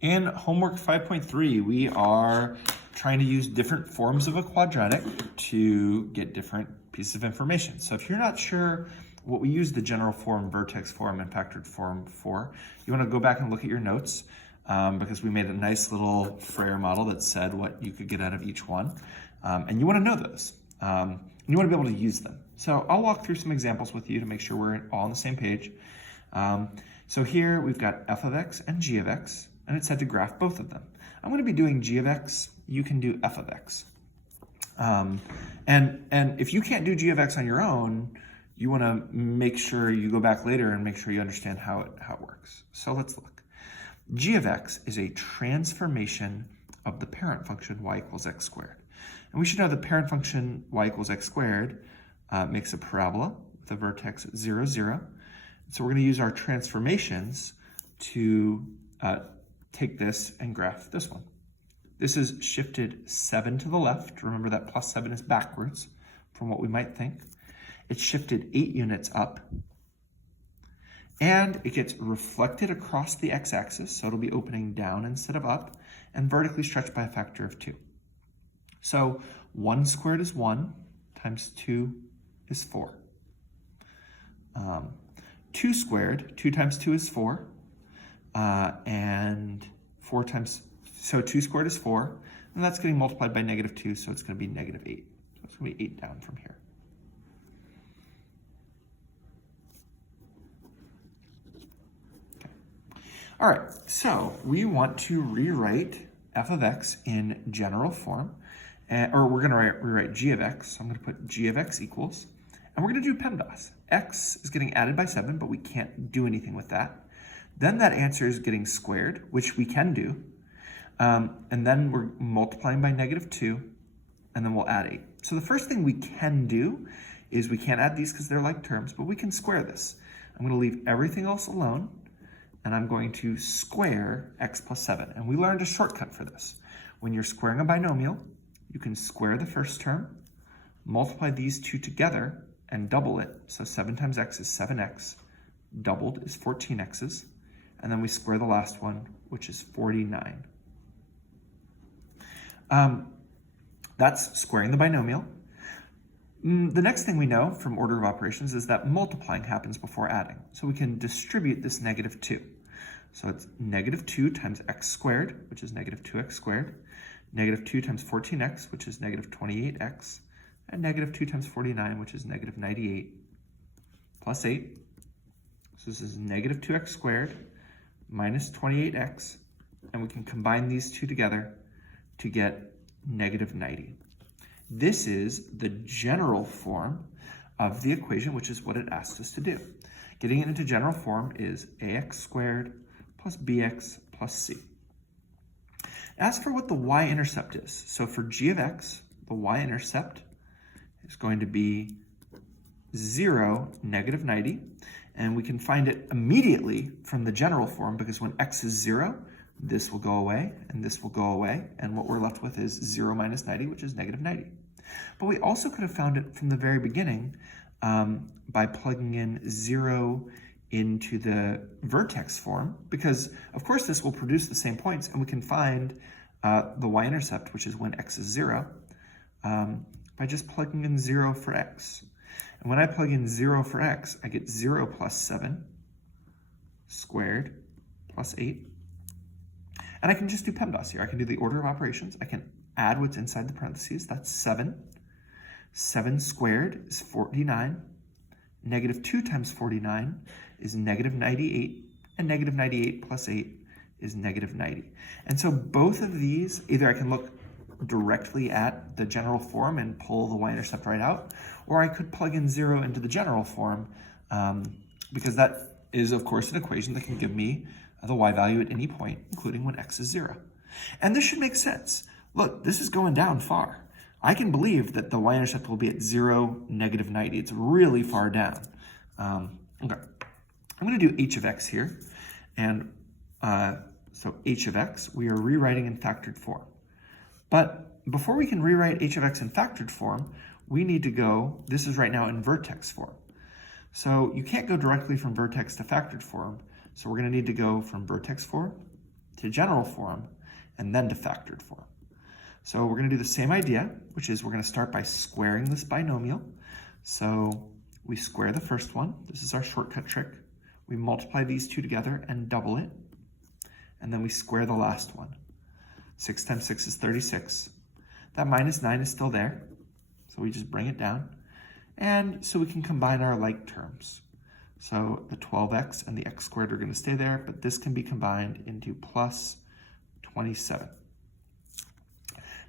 In homework 5.3, we are trying to use different forms of a quadratic to get different pieces of information. So if you're not sure what we use the general form, vertex form, and factored form for, you want to go back and look at your notes because we made a nice little Freyr model that said what you could get out of each one. And you want to know those. And you want to be able to use them. So I'll walk through some examples with you to make sure we're all on the same page. So here we've got f of x and g of x, and it said to graph both of them. I'm going to be doing g of x, you can do f of x. And if you can't do g of x on your own, you want to make sure you go back later and make sure you understand how it works. So let's look. G of x is a transformation of the parent function y equals x squared. And we should know the parent function y equals x squared makes a parabola with a vertex at 0, 0. So we're going to use our transformations to take this and graph this one. This is shifted 7 to the left. Remember that plus 7 is backwards from what we might think. It's shifted 8 units up. And it gets reflected across the x-axis, so it'll be opening down instead of up, and vertically stretched by a factor of 2. So 1 squared is 1, times 2 is 4. 2 squared, 2 times 2 is 4, and 4 times, so 2 squared is 4, and that's getting multiplied by negative 2, so it's going to be negative 8. So it's going to be 8 down from here. Okay. All right, so we want to rewrite f of x in general form, or we're going to rewrite g of x. So I'm going to put g of x equals, and we're going to do PEMDAS. X is getting added by 7, but we can't do anything with that. Then that answer is getting squared, which we can do. And then we're multiplying by negative 2, and then we'll add 8. So the first thing we can do is we can't add these because they're like terms, but we can square this. I'm going to leave everything else alone, and I'm going to square x plus 7. And we learned a shortcut for this. When you're squaring a binomial, you can square the first term, multiply these two together, and double it. So 7 times x is 7x, doubled is 14x's, and then we square the last one, which is 49. That's squaring the binomial. The next thing we know from order of operations is that multiplying happens before adding. So we can distribute this negative 2. So it's negative 2 times x squared, which is negative 2x squared, negative 2 times 14x, which is negative 28x, and negative 2 times 49, which is negative 98, plus 8. So this is negative 2x squared minus 28x, and we can combine these two together to get negative 90. This is the general form of the equation, which is what it asked us to do. Getting it into general form is ax squared plus bx plus c. As for what the y-intercept is, so for g of x, the y-intercept is going to be 0, negative 90, and we can find it immediately from the general form because when x is 0, this will go away, and this will go away, and what we're left with is 0 minus 90, which is negative 90. But we also could have found it from the very beginning by plugging in 0 into the vertex form, because of course this will produce the same points, and we can find the y-intercept, which is when x is 0, by just plugging in 0 for x. And when I plug in 0 for x, I get 0 plus 7 squared plus 8. And I can just do PEMDAS here. I can do the order of operations. I can add what's inside the parentheses. That's 7. 7 squared is 49. Negative 2 times 49 is negative 98. And negative 98 plus 8 is negative 90. And so both of these, either I can look directly at the general form and pull the y-intercept right out, or I could plug in 0 into the general form because that is, of course, an equation that can give me the y value at any point, including when x is 0. And this should make sense. Look, this is going down far. I can believe that the y-intercept will be at 0, negative 90. It's really far down. Okay, I'm going to do h of x here. And so h of x, we are rewriting in factored form. But before we can rewrite h of x in factored form, we need to go, this is right now in vertex form. So you can't go directly from vertex to factored form. So we're going to need to go from vertex form to general form, and then to factored form. So we're going to do the same idea, which is we're going to start by squaring this binomial. So we square the first one. This is our shortcut trick. We multiply these two together and double it. And then we square the last one. 6 times 6 is 36. That minus 9 is still there. So we just bring it down. And so we can combine our like terms. So the 12x and the x squared are going to stay there, but this can be combined into plus 27.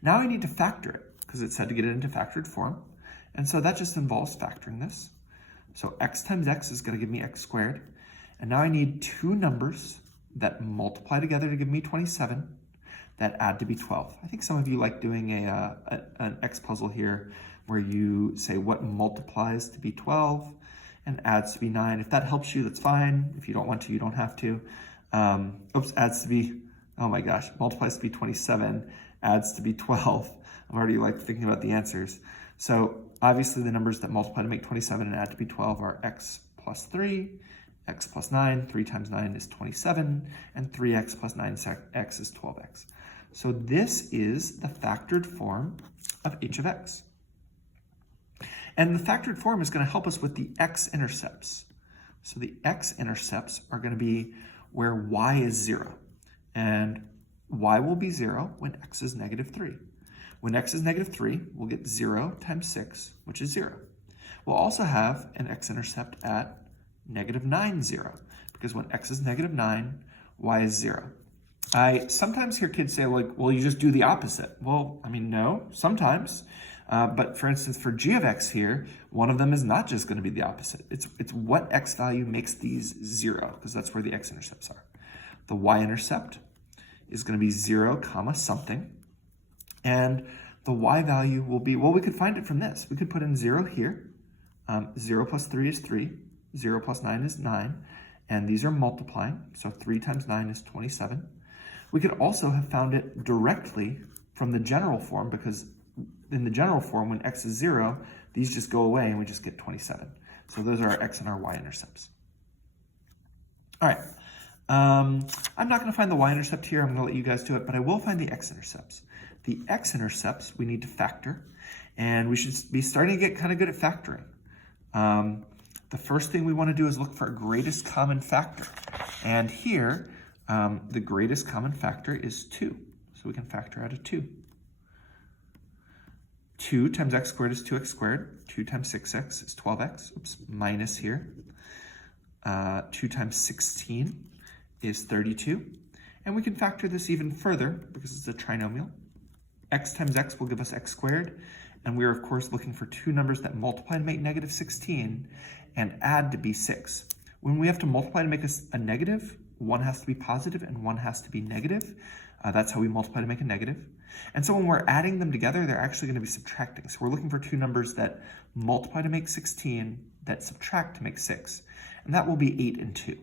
Now I need to factor it, because it said to get it into factored form. And so that just involves factoring this. So x times x is going to give me x squared. And now I need two numbers that multiply together to give me 27 that add to be 12. I think some of you like doing an X puzzle here where you say what multiplies to be 12 and adds to be 9. If that helps you, that's fine. If you don't want to, you don't have to. Adds to be, oh my gosh, multiplies to be 27, adds to be 12. I'm already like thinking about the answers. So obviously the numbers that multiply to make 27 and add to be 12 are x plus 3, x plus 9, 3 times 9 is 27, and 3x plus 9x is 12x. So this is the factored form of h of x. And the factored form is going to help us with the x-intercepts. So the x-intercepts are going to be where y is 0. And y will be 0 when x is negative 3. When x is negative 3, we'll get 0 times 6, which is 0. We'll also have an x-intercept at negative 9, 0, because when x is negative 9, y is 0. I sometimes hear kids say, like, well, you just do the opposite. Well, I mean, no, sometimes. But for instance, for g of x here, one of them is not just going to be the opposite. It's what x value makes these 0, because that's where the x-intercepts are. The y-intercept is going to be 0 comma something. And the y value will be, well, we could find it from this. We could put in 0 here. 0 plus 3 is 3. 0 plus 9 is 9. And these are multiplying. So 3 times 9 is 27. We could also have found it directly from the general form, because in the general form, when x is 0, these just go away and we just get 27. So those are our x and our y-intercepts. All right. I'm not going to find the y-intercept here. I'm going to let you guys do it, but I will find the x-intercepts. The x-intercepts we need to factor, and we should be starting to get kind of good at factoring. The first thing we want to do is look for a greatest common factor. And here, the greatest common factor is 2. So we can factor out a 2. 2 times x squared is 2x squared. 2 times 6x is 12x. Oops, minus here. 2 times 16 is 32. And we can factor this even further because it's a trinomial. X times x will give us x squared. And we're, of course, looking for two numbers that multiply to make negative 16 and add to be 6. When we have to multiply to make a negative, one has to be positive and one has to be negative. That's how we multiply to make a negative. And so when we're adding them together, they're actually going to be subtracting. So we're looking for two numbers that multiply to make 16, that subtract to make 6. And that will be 8 and 2.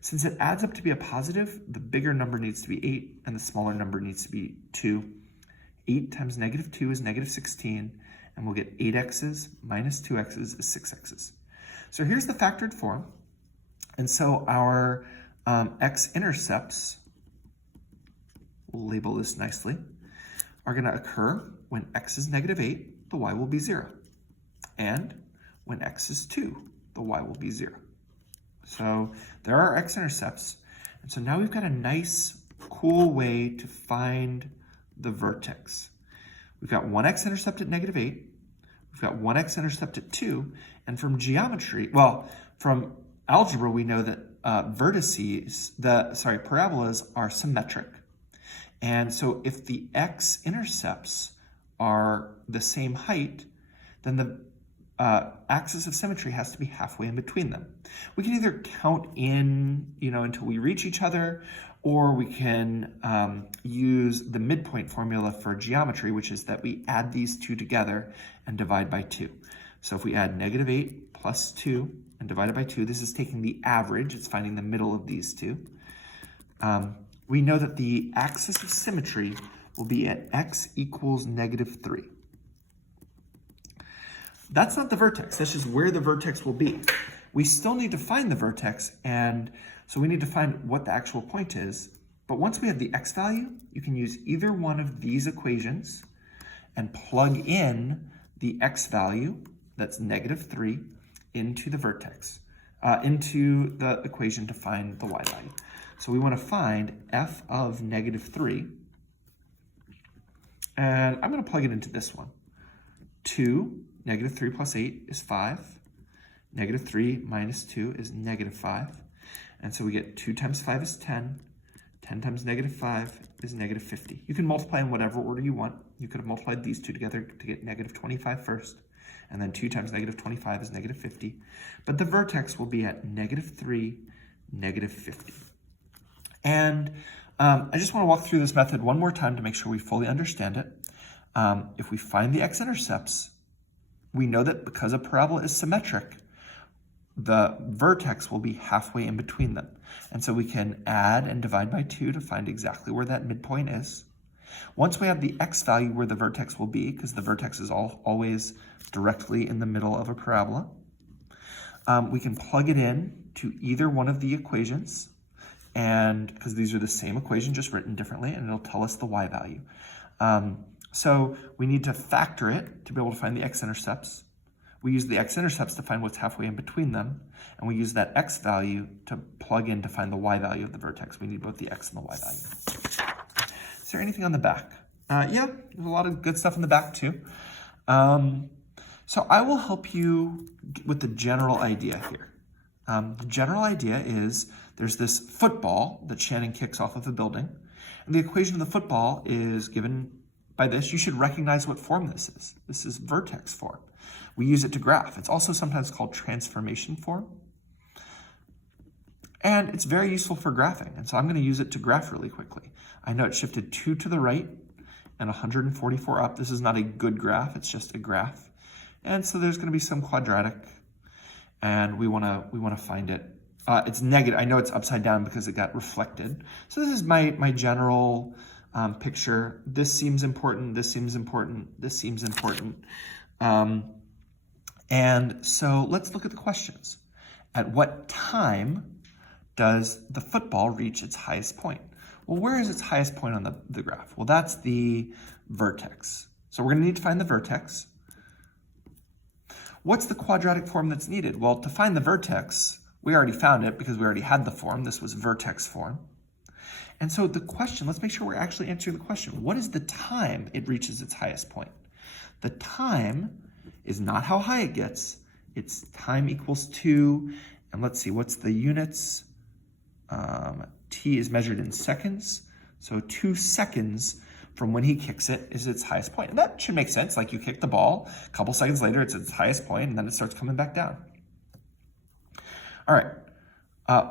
Since it adds up to be a positive, the bigger number needs to be 8 and the smaller number needs to be 2. 8 times negative 2 is negative 16, and we'll get 8x's minus 2x's is 6x's. So here's the factored form. And so our x-intercepts, we'll label this nicely, are going to occur when x is negative 8, the y will be 0. And when x is 2, the y will be 0. So there are our x-intercepts. And so now we've got a nice, cool way to find the vertex. We've got one x-intercept at negative 8. We've got one x-intercept at 2. And from geometry, well, from algebra, we know that parabolas are symmetric. And so if the x-intercepts are the same height, then the axis of symmetry has to be halfway in between them. We can either count in, until we reach each other, or we can use the midpoint formula for geometry, which is that we add these two together and divide by 2. So if we add negative 8 plus 2 and divide it by 2, this is taking the average. It's finding the middle of these two. We know that the axis of symmetry will be at x equals negative 3. That's not the vertex. That's just where the vertex will be. We still need to find the vertex, and so we need to find what the actual point is. But once we have the x value, you can use either one of these equations and plug in the x value, that's -3, into the vertex, into the equation to find the y value. So we want to find f of -3, and I'm going to plug it into this one. 2, -3 plus 8 is 5. -3 minus 2 is -5. And so we get 2 times 5 is 10. 10 times -5 is -50. You can multiply in whatever order you want. You could have multiplied these two together to get -25 first. And then 2 times -25 is -50. But the vertex will be at -3, -50. And I just want to walk through this method one more time to make sure we fully understand it. If we find the x-intercepts, we know that because a parabola is symmetric, the vertex will be halfway in between them. And so we can add and divide by 2 to find exactly where that midpoint is. Once we have the x value where the vertex will be, because the vertex is always directly in the middle of a parabola, we can plug it in to either one of the equations, and because these are the same equation, just written differently, and it'll tell us the y value. So we need to factor it to be able to find the x-intercepts. We use the x-intercepts to find what's halfway in between them, and we use that x value to plug in to find the y value of the vertex. We need both the x and the y value. Is there anything on the back? Yeah, there's a lot of good stuff in the back too. So I will help you with the general idea here. The general idea is there's this football that Shannon kicks off of a building, and the equation of the football is given by this. You should recognize what form this is. This is vertex form. We use it to graph. It's also sometimes called transformation form. And it's very useful for graphing. And so I'm going to use it to graph really quickly. I know it shifted 2 to the right and 144 up. This is not a good graph. It's just a graph. And so there's going to be some quadratic, and we want to find it. It's negative. I know it's upside down because it got reflected. So this is my general picture. This seems important. This seems important. This seems important. And so let's look at the questions. At what time does the football reach its highest point? Well, where is its highest point on the graph? Well, that's the vertex. So we're going to need to find the vertex. What's the quadratic form that's needed? Well, to find the vertex, we already found it because we already had the form. This was vertex form. And so the question, let's make sure we're actually answering the question. What is the time it reaches its highest point? The time is not how high it gets. It's time equals 2. And let's see, what's the units? T is measured in seconds. So 2 seconds from when he kicks it is its highest point. And that should make sense. Like you kick the ball, a couple seconds later, it's its highest point, and then it starts coming back down. All right.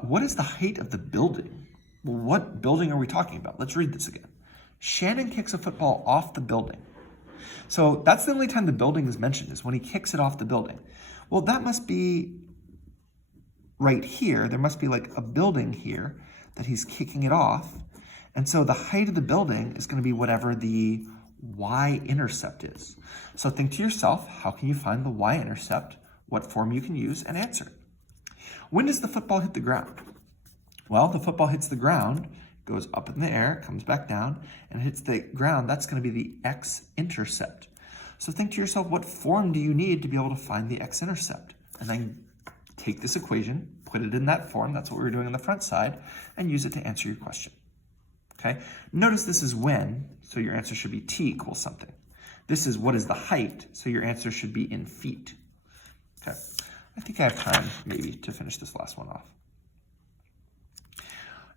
What is the height of the building? Well, what building are we talking about? Let's read this again. Shannon kicks a football off the building. So that's the only time the building is mentioned, is when he kicks it off the building. Well, that must be right here. There must be like a building here that he's kicking it off. And so the height of the building is going to be whatever the y-intercept is. So think to yourself, how can you find the y-intercept, what form you can use, and answer. When does the football hit the ground? Well, the football hits the ground, goes up in the air, comes back down, and hits the ground. That's going to be the x-intercept. So think to yourself, what form do you need to be able to find the x-intercept? And then take this equation, put it in that form, that's what we were doing on the front side, and use it to answer your question. Okay? Notice this is when, so your answer should be t equals something. This is what is the height, so your answer should be in feet. Okay. I think I have time, maybe, to finish this last one off.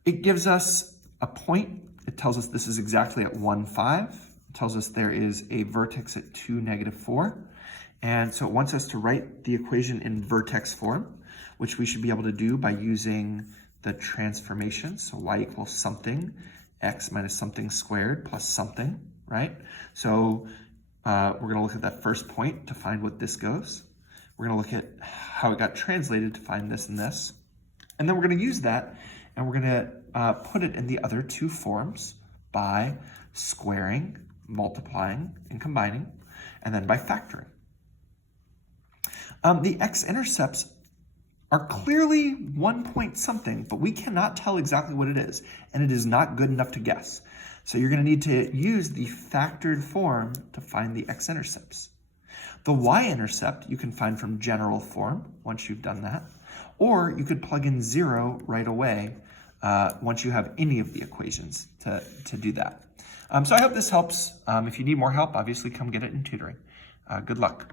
It gives us a point. It tells us this is exactly at 1, 5. It tells us there is a vertex at 2, -4. And so it wants us to write the equation in vertex form, which we should be able to do by using the transformation. So y equals something, x minus something squared plus something, right? So we're going to look at that first point to find what this goes. We're going to look at how it got translated to find this and this. And then we're going to use that, and we're going to put it in the other two forms by squaring, multiplying, and combining, and then by factoring. The x-intercepts are clearly 1 point something, but we cannot tell exactly what it is, and it is not good enough to guess. So you're going to need to use the factored form to find the x-intercepts. The y-intercept you can find from general form once you've done that, or you could plug in 0 right away once you have any of the equations to do that. So I hope this helps. If you need more help, obviously come get it in tutoring. Good luck.